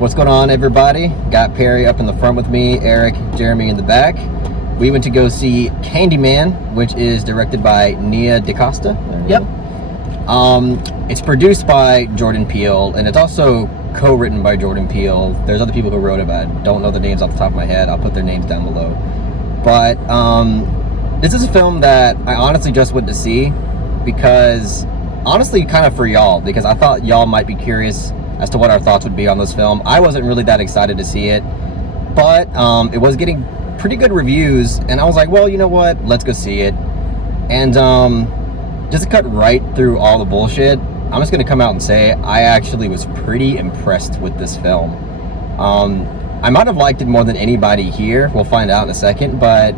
What's going on, everybody? Got Perry up in the front with me, Eric, Jeremy in the back. We went to go see Candyman, which is directed by Nia DaCosta. Yep. It's produced by Jordan Peele, and it's also co-written by Jordan Peele. There's other people who wrote it, but I don't know the names off the top of my head. I'll put their names down below. But this is a film that I honestly just went to see because, honestly, kind of for y'all, because I thought y'all might be curious as to what our thoughts would be on this film. I wasn't really that excited to see it, but it was getting pretty good reviews, and I was like, well, you know what, let's go see it. And just to cut right through all the bullshit, I'm just gonna come out and say I actually was pretty impressed with this film. I might have liked it more than anybody here, we'll find out in a second, but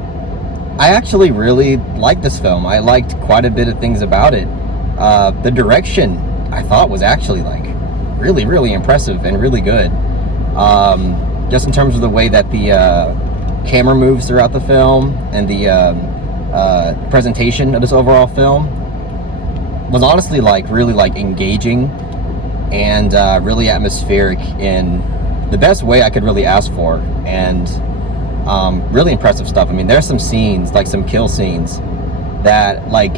I actually really liked this film. I liked quite a bit of things about it. The direction, I thought, was actually like really, really impressive and really good. Just in terms of the way that the camera moves throughout the film and the presentation of this overall film was honestly like really like engaging and really atmospheric in the best way I could really ask for, and really impressive stuff. I mean, there's some scenes, like some kill scenes, that like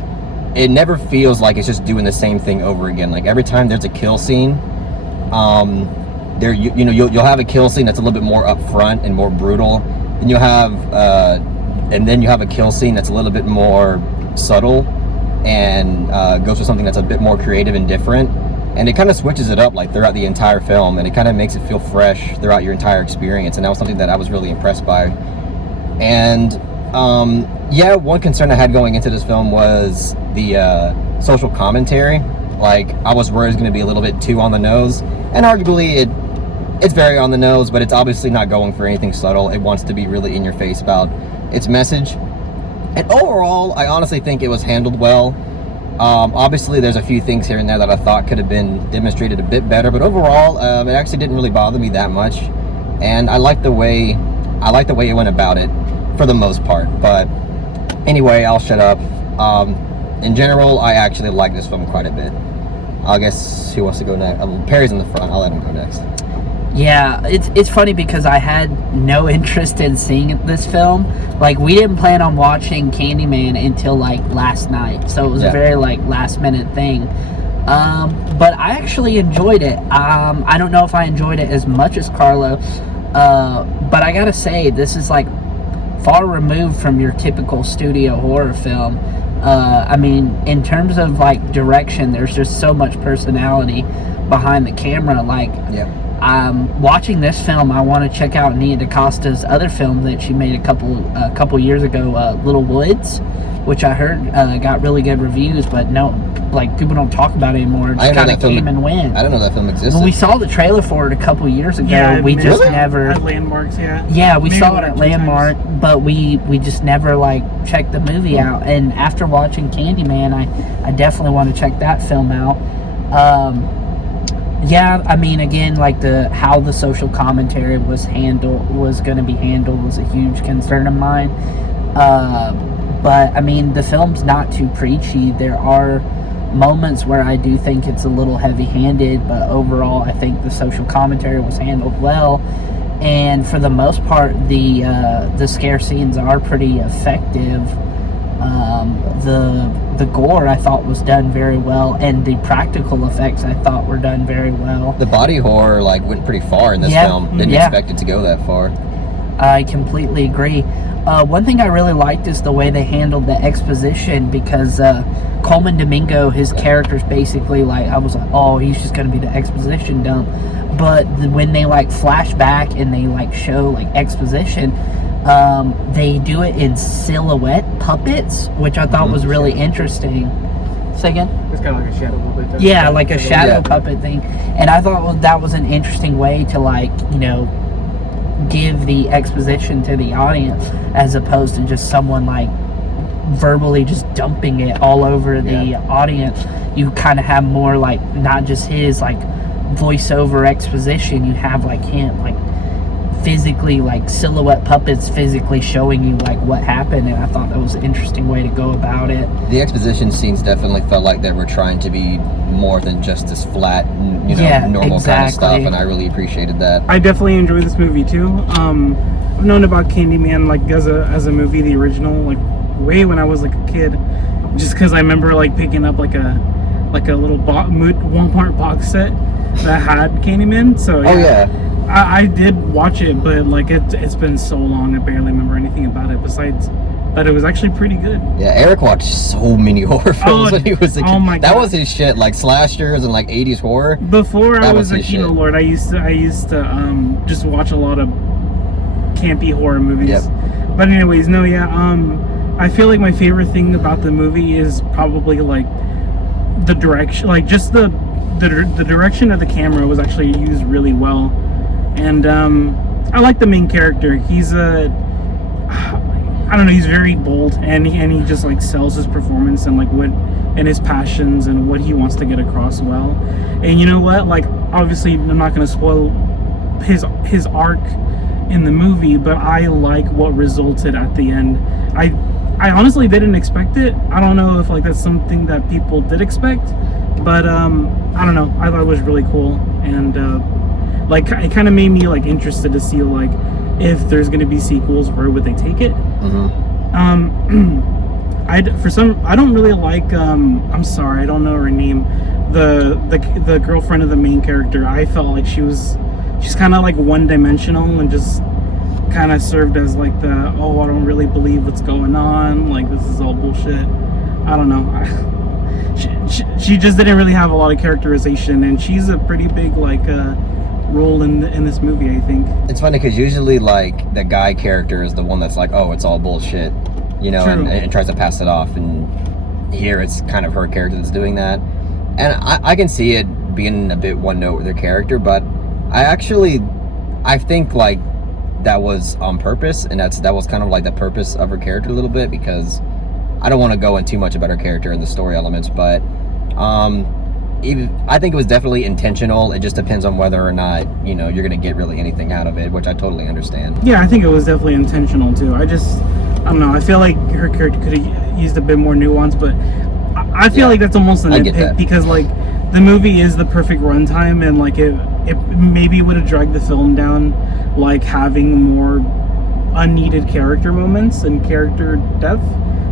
it never feels like it's just doing the same thing over again. Like every time there's a kill scene, you'll have a kill scene that's a little bit more upfront and more brutal. Then you'll have a kill scene that's a little bit more subtle and goes for something that's a bit more creative and different. And it kind of switches it up like throughout the entire film, and it kind of makes it feel fresh throughout your entire experience. And that was something that I was really impressed by. And yeah, one concern I had going into this film was the social commentary. Like, I was worried it was going to be a little bit too on the nose, and arguably it's very on the nose, but it's obviously not going for anything subtle. It wants to be really in your face about its message. And overall, I honestly think it was handled well. Obviously there's a few things here and there that I thought could have been demonstrated a bit better, but overall it actually didn't really bother me that much, and I like the way it went about it for the most part. But anyway, I'll shut up. In general, I actually like this film quite a bit. I guess who wants to go next? Perry's in the front. I'll let him go next. Yeah, it's funny because I had no interest in seeing this film. Like, we didn't plan on watching Candyman until like last night, so it was a very like last minute thing. But I actually enjoyed it. I don't know if I enjoyed it as much as Carlo, but I gotta say, this is like far removed from your typical studio horror film. I mean, in terms of like direction, there's just so much personality behind the camera. Like, watching this film, I want to check out Nia DaCosta's other film that she made a couple years ago, Little Woods, which I heard got really good reviews, but no, like, people don't talk about it anymore. It just kind of came and went. I don't know that film existed. When we saw the trailer for it a couple years ago, we just never at Landmarks. Yeah, we saw it at Landmark, but we just never like checked the movie out. And after watching Candyman, I definitely want to check that film out. Yeah, I mean, again, like how the social commentary was going to be handled was a huge concern of mine. But I mean, the film's not too preachy. There are moments where I do think it's a little heavy-handed, but overall, I think the social commentary was handled well. And for the most part, the scare scenes are pretty effective. The gore, I thought, was done very well, and the practical effects, I thought, were done very well. The body horror like went pretty far in this film. Didn't expect it to go that far. I completely agree. One thing I really liked is the way they handled the exposition, because Coleman Domingo, his character's basically like, I was like, oh, he's just going to be the exposition dump. But when they like flash back and they like show like exposition, they do it in silhouette puppets, which I thought was really interesting. Say again? It's kind of like a shadow puppet. Yeah, like a shadow puppet thing. And I thought that was an interesting way to, like, you know, give the exposition to the audience, as opposed to just someone like verbally just dumping it all over the audience. You kind of have more like, not just his like voiceover exposition, you have like him like physically, like silhouette puppets physically showing you like what happened, and I thought that was an interesting way to go about it. The exposition scenes definitely felt like they were trying to be more than just this flat, normal kind of stuff, and I really appreciated that. I definitely enjoyed this movie too. I've known about Candyman like as a movie, the original, like way when I was like a kid, just because I remember like picking up like a little one-part box set that had Candyman. So yeah. I did watch it, but like it's been so long I barely remember anything about it besides that it was actually pretty good. Yeah, Eric watched so many horror films when he was a kid. Oh my God. That was his shit, like slashers and like 80s horror. Before I was a kino lord, I used to just watch a lot of campy horror movies. Yep. But anyways, I feel like my favorite thing about the movie is probably like the direction, like just the direction of the camera was actually used really well. And I like the main character. He's I don't know, he's very bold, and he just like sells his performance and like and his passions and what he wants to get across well. And you know what, like obviously I'm not going to spoil his arc in the movie, but I like what resulted at the end. I honestly didn't expect it. I don't know if like that's something that people did expect, but I don't know, I thought it was really cool. And like it kind of made me like interested to see like if there's going to be sequels, where would they take it. I don't really like I'm sorry, I don't know her name, the girlfriend of the main character. I felt like she's kind of like one-dimensional and just kind of served as like I don't really believe what's going on, like this is all bullshit. I don't know. She just didn't really have a lot of characterization, and she's a pretty big like role in this movie, I think. It's funny because usually like the guy character is the one that's like, oh, it's all bullshit, and tries to pass it off, and here it's kind of her character that's doing that. And I can see it being a bit one note with her character, but I think like that was on purpose, and that was kind of like the purpose of her character a little bit, because I don't want to go in too much about her character and the story elements, but I think it was definitely intentional. It just depends on whether or not you're gonna get really anything out of it, which I totally understand. Yeah, I think it was definitely intentional too. I don't know, I feel like her character could have used a bit more nuance, but I feel like that's almost a nitpick, because like the movie is the perfect runtime, and like it maybe would have dragged the film down, like having more unneeded character moments and character depth,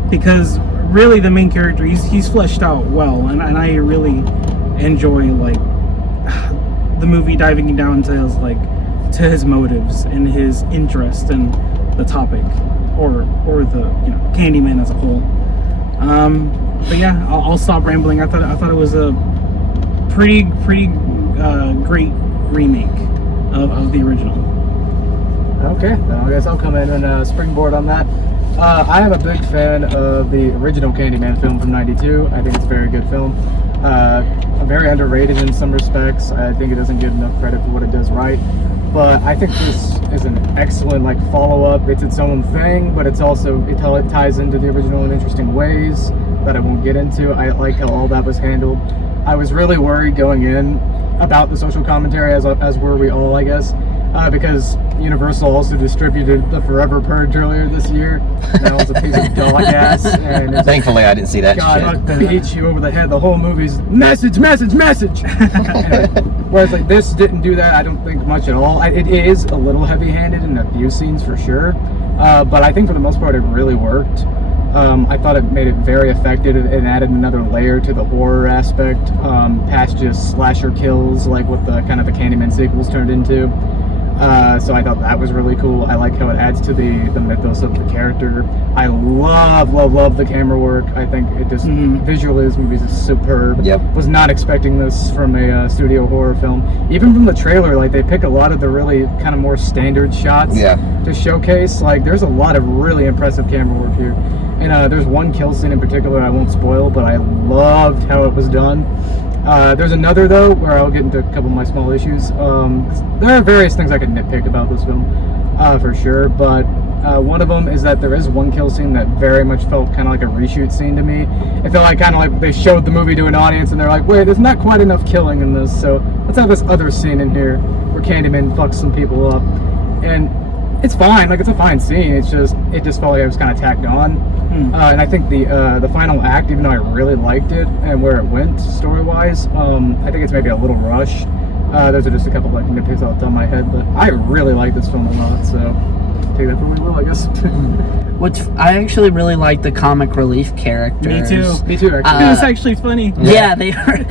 because really the main character, he's fleshed out well, and I really enjoy like the movie diving down to his motives and his interest in the topic, or the Candyman as a whole. But yeah, I'll stop rambling. I thought it was a pretty great remake of the original. Okay, then I guess I'll come in and springboard on that. I am a big fan of the original Candyman film from '92. I think it's a very good film. Very underrated in some respects. I think it doesn't get enough credit for what it does right. But I think this is an excellent follow-up. It's its own thing, but it ties into the original in interesting ways that I won't get into. I like how all that was handled. I was really worried going in about the social commentary, as were we all, I guess, because Universal also distributed The Forever Purge earlier this year. That was a piece of dog ass. And thankfully, I didn't see that shit. Beat you over the head. The whole movie's message. Whereas this didn't do that, I don't think, much at all. It is a little heavy-handed in a few scenes for sure, but I think for the most part it really worked. I thought it made it very effective and added another layer to the horror aspect, past just slasher kills like what the Candyman sequels turned into. So I thought that was really cool. I like how it adds to the mythos of the character. I love the camera work. I think it just visually, this movie is superb. Yep. Was not expecting this from a studio horror film. Even from the trailer, they pick a lot of the really kind of more standard shots to showcase. There's a lot of really impressive camera work here. And there's one kill scene in particular I won't spoil, but I loved how it was done. There's another, though, where I'll get into a couple of my small issues. There are various things I could nitpick about this film, for sure, but one of them is that there is one kill scene that very much felt kind of like a reshoot scene to me. It felt like they showed the movie to an audience, and they're like, wait, there's not quite enough killing in this, so let's have this other scene in here where Candyman fucks some people up. and it's fine. Like, it's a fine scene. It just felt like it was kind of tacked on. And I think the final act, even though I really liked it and where it went story-wise, I think it's maybe a little rushed. Those are just a couple like nitpicks off the top of my head, but I really like this film a lot. So take that for what you will, I guess. I actually really like the comic relief characters. Me too. Actually. It was actually funny. Yeah, they are.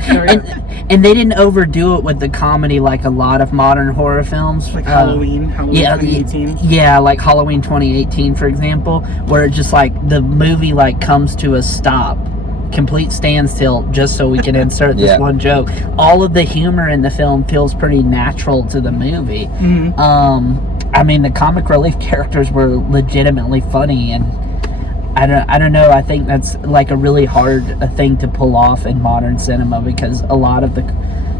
And they didn't overdo it with the comedy like a lot of modern horror films. Like Halloween 2018. Yeah, like Halloween 2018, for example, where it just like the movie like comes to a stop, complete standstill, just so we can insert this one joke. All of the humor in the film feels pretty natural to the movie. I mean, the comic relief characters were legitimately funny, and I don't know. I think that's like a really hard thing to pull off in modern cinema, because a lot of the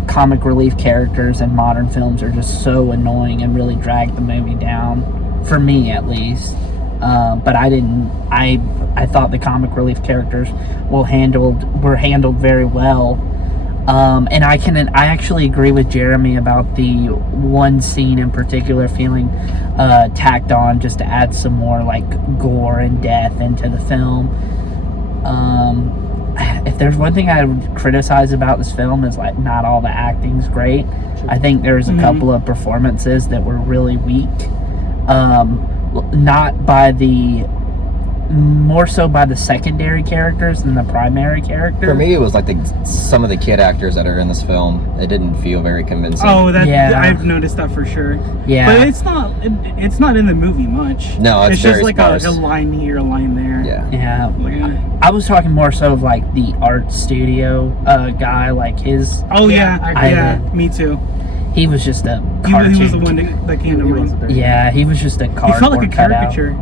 comic relief characters in modern films are just so annoying and really drag the movie down, for me at least. But I thought the comic relief characters were handled very well. And I actually agree with Jeremy about the one scene in particular feeling tacked on just to add some more like gore and death into the film. If there's one thing I would criticize about this film is like not all the acting's great. I think there's a couple of performances that were really weak. Not by the more so by the secondary characters than the primary characters. For me, it was like some of the kid actors that are in this film. It didn't feel very convincing. Oh, I've noticed that for sure. Yeah, but it's not in the movie much. No, it's just very like sparse. a line here, a line there. Yeah. Like, I was talking more so of like the art studio guy, like his. Oh yeah, me too. He was just a cartoon. He was the one that came to mind. Yeah, he was just a cardboard. He felt like a caricature.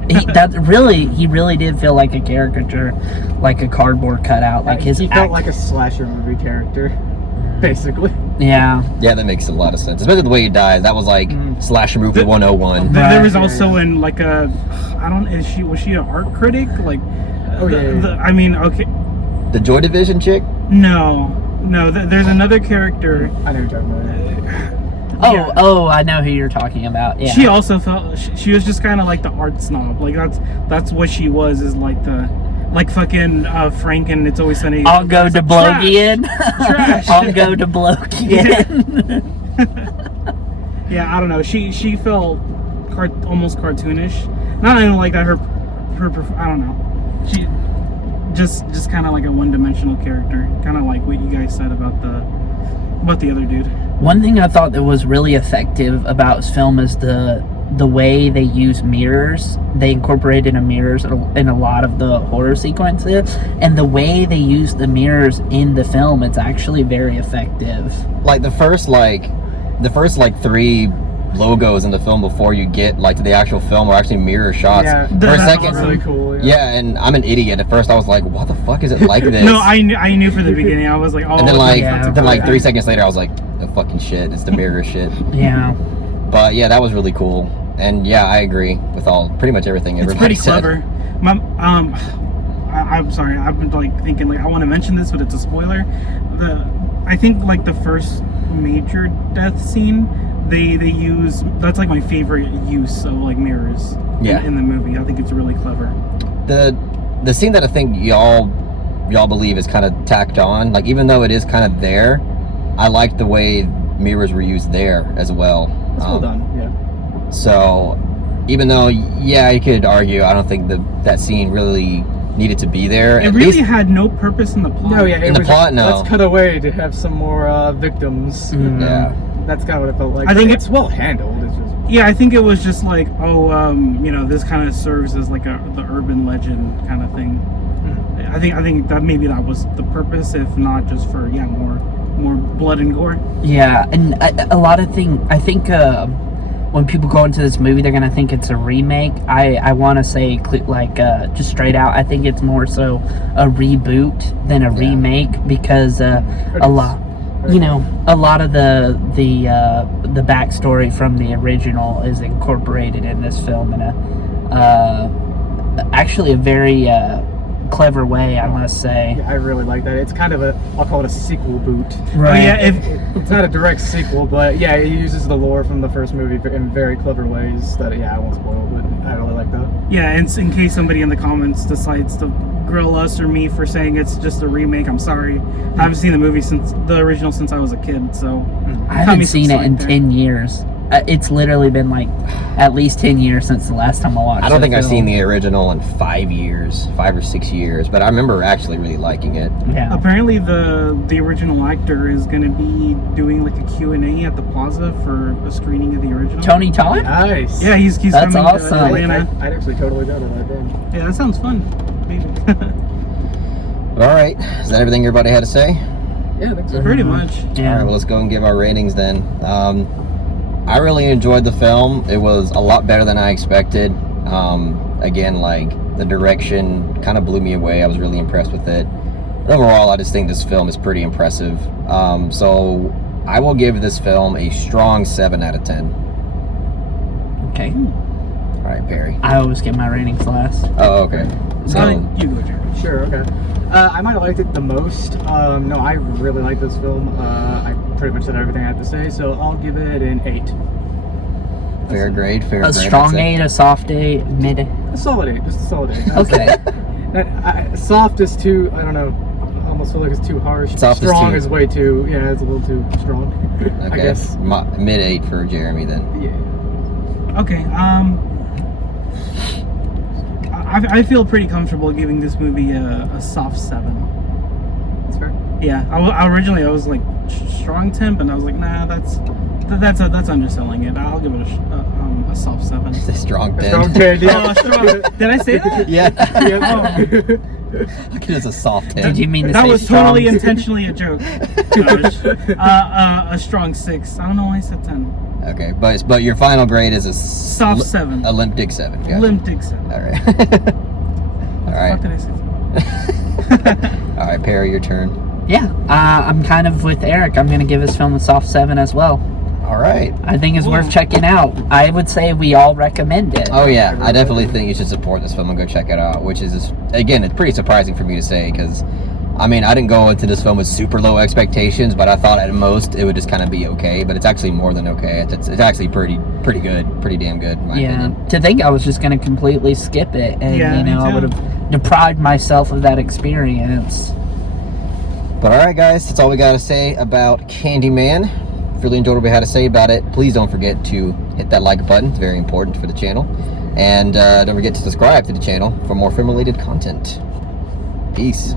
He really did feel like a caricature, like a cardboard cutout. Like he felt like a slasher movie character, basically. Yeah. Yeah, that makes a lot of sense. Especially the way he dies. That was like slasher movie 101. There was also in like was she an art critic? Like, I mean, okay. The Joy Division chick? No. There's another character. I know you're talking about. Oh, I know who you're talking about. Yeah. She also felt she was just kind of like the art snob. Like that's what she was. Is like fucking Frank and It's Always Sunny. I'll go to Blogian. Trash. I'll go to Blogian. Yeah, I don't know. She felt almost cartoonish. Not even like that. Her I don't know. She just kind of like a one-dimensional character. Kind of like what you guys said about the other dude. One thing I thought that was really effective about this film is the way they use mirrors. They incorporated mirrors in a lot of the horror sequences, and the way they use the mirrors in the film, it's actually very effective. Like the first 3 logos in the film before you get like to the actual film are actually mirror shots. Yeah, for a that's second, awesome. Really cool. Yeah, and I'm an idiot. At first, I was like, "What the fuck is it like this?" No, I knew from the beginning. I was like, oh. And then yeah. 3 seconds later, I was like, "The fucking shit! It's the mirror shit." Yeah. But yeah, that was really cool. And yeah, I agree with pretty much everything It's everybody pretty said. clever. I'm sorry. I've been like thinking like I want to mention this, but it's a spoiler. I think like the first major death scene, they use, that's like my favorite use of like mirrors in the movie. I think it's really clever. The scene that I think y'all believe is kind of tacked on, like even though it is kind of there, I like the way mirrors were used there as well. That's well done. Yeah. So even though you could argue, I don't think that scene really needed to be there. It really had no purpose in the plot. No, yeah, in the plot, no. Let's cut away to have some more victims. Yeah. That's kind of what it felt like. I think it's well handled. It's just I think it was just like, this kind of serves as like the urban legend kind of thing. I think that maybe that was the purpose, if not just for more blood and gore. Yeah, and a lot of things. I think when people go into this movie, they're gonna think it's a remake. I want to say just straight out, I think it's more so a reboot than a remake, because a lot of the backstory from the original is incorporated in this film in actually a very clever way, I must say. I really like that. It's kind of I'll call it a sequel boot. Oh yeah, It's not a direct sequel, but yeah, it uses the lore from the first movie in very clever ways that, I won't spoil, but I really like that. yeah. And in case somebody in the comments decides to grill us or me for saying it's just a remake, I'm sorry. I haven't seen the original since I was a kid, so I haven't seen it in 10 years. It's literally been like at least 10 years since the last time I watched it. I don't think I've seen the original in 5 years, 5 or 6 years, but I remember actually really liking it. Yeah. Apparently the original actor is going to be doing like a Q&A at the Plaza for a screening of the original. Tony Todd? Nice. Yeah, he's That's coming awesome. to Atlanta. I'd actually totally go to that then. Yeah, that sounds fun. Maybe. All right, is that everything everybody had to say? Yeah, I think so. Pretty much. All right, Yeah. well, let's go and give our ratings then. I really enjoyed the film. It was a lot better than I expected. Again, like, the direction kind of blew me away. I was really impressed with it. Overall, I just think this film is pretty impressive. So I will give this film a strong 7 out of 10. Okay. All right, Perry. I always get my ratings last. Oh, okay. So, You go, Jared. Sure, okay. I might have liked it the most. No, I really like this film. I pretty much said everything I had to say, so I'll give it an 8. fair grade, fair grade. A strong I'd say. 8, a soft 8, mid. A solid 8, just a solid 8. Okay. Soft is too, I don't know, I almost feel like it's too harsh. Soft is Strong too- is way too, yeah, it's a little too strong. I Okay, guess. mid 8 for Jeremy then. Yeah. Okay, I feel pretty comfortable giving this movie a soft 7. That's fair. Yeah, originally I was like strong 10, but I was like, nah, that's underselling it. I'll give it a soft 7. It's a strong 10. Strong 10, yeah. Oh, strong. Did I say that? Yeah. Yeah. Look at it as a soft 10. Did you mean to That say was strong? totally intentionally a joke. Gosh. A strong 6. I don't know why I said 10. Okay, but your final grade is a Soft 7. Olympic 7. Yeah. Olympic 7. All right. All right. What did I say? All right, Perry, your turn. Yeah. I'm kind of with Eric. I'm going to give this film a soft 7 as well. All right. I think it's worth checking out. I would say we all recommend it. Oh yeah, I definitely think you should support this film and go check it out. Which is, again, it's pretty surprising for me to say because, I mean, I didn't go into this film with super low expectations, but I thought at most it would just kind of be okay. But it's actually more than okay. It's actually pretty good, pretty damn good in my opinion. To think I was just going to completely skip it, and Yeah, me I too. would have deprived myself of that experience. But all right, guys, that's all we got to say about Candyman. If you really enjoyed what we had to say about it, please don't forget to hit that like button. It's very important for the channel. And don't forget to subscribe to the channel for more film-related content. Peace.